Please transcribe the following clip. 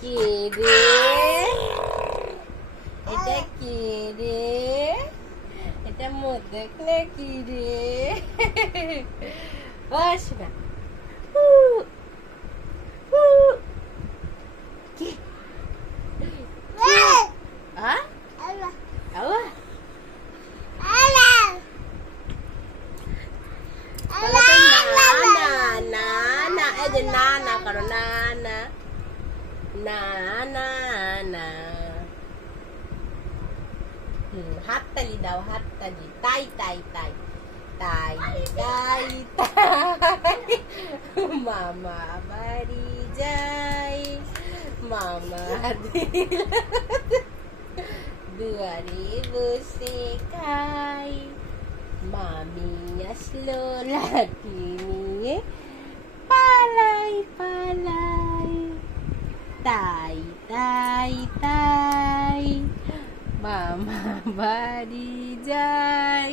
কে রে? এটা কে রে? এটা মোদক নাকি রে? বস না। কে? হ্যাঁ? আওয়া? বলো তো না না না না, এই যে না না করো, না না না না না। হাততালি দাও, হাততালি। তাই তাই তাই তাই তাই তাই মামা বাড়ি যাই, মামা দুয়ারে বসে খাই, মামি আসলো লাঠি নিয়ে, পালাই পালাই, তাই তাই তাই মামা বাড়ি যাই।